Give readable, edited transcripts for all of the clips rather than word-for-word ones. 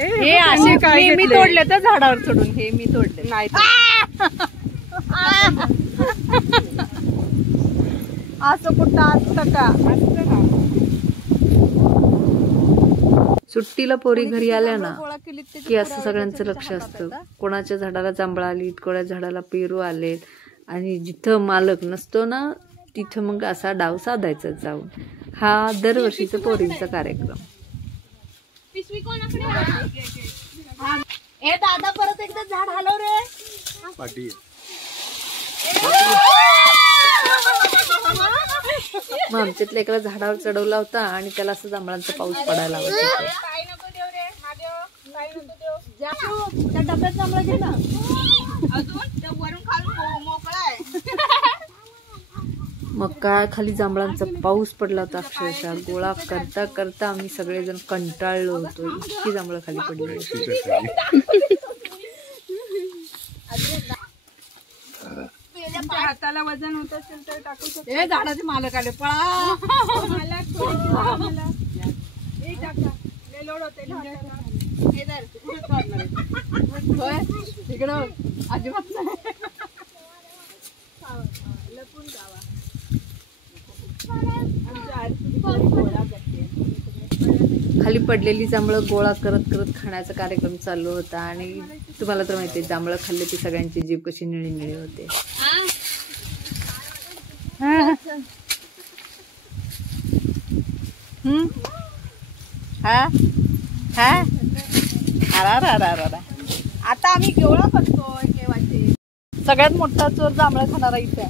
हे असे काय मी तोडले तर झाडावर चढून हे मी तोडले नाही असं कुठं असतं का? सुट्टीला पोरी घरी आल्या ना की असं सगळ्यांचं लक्ष असतं. कोणाच्या झाडाला जांभळं आलीत, कोणाच्या झाडाला पेरू आलेत आणि जिथं मालक नसतो ना तिथं मग असा डाव साधायचा जाऊन. हा दरवर्षीचा पोरींचा कार्यक्रम. ए दादा परत एकदा झाड हलव रे. मग आमच्यातल्या एकाला झाडावर चढवला होता आणि त्याला असं जांभळांचा पाऊस पडायला लागला. त्या डब्यात जांभळं घे ना. मग काय खाली जांभळांचा पाऊस पडला होता अक्षरशः. गोळा करता करता आम्ही सगळेजण कंटाळलो होतो. इतकी जांभळं खाली पडली. हाताला वजन होत असेल तर टाकू शकतो. हे झाडाचे मालक आले पळा. लोड होते तिकडं अजिबात नाही. लपून जावा. खाली पडलेली जांभळं गोळा करत करत खाण्याचा कार्यक्रम चालू होता. आणि तुम्हाला तर माहिती आहे जांभळं खाल्ले की सगळ्यांची जीभ कशी निळी निळी होते. आता आम्ही गोळा करतोय केव्हाचे. सगळ्यात मोठा चोर जांभळं खाणारा इथे.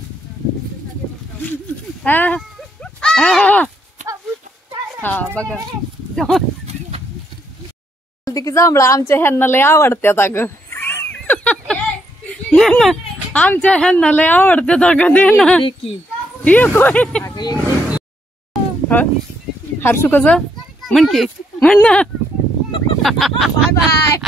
हा बघा की जांभळं आमच्या ह्यांना लय आवडत्यात अगं. आमच्या ह्यांना लय आवडत्यात अगं. दे ना हर्षू कसं म्हण की म्हण ना. Bye bye.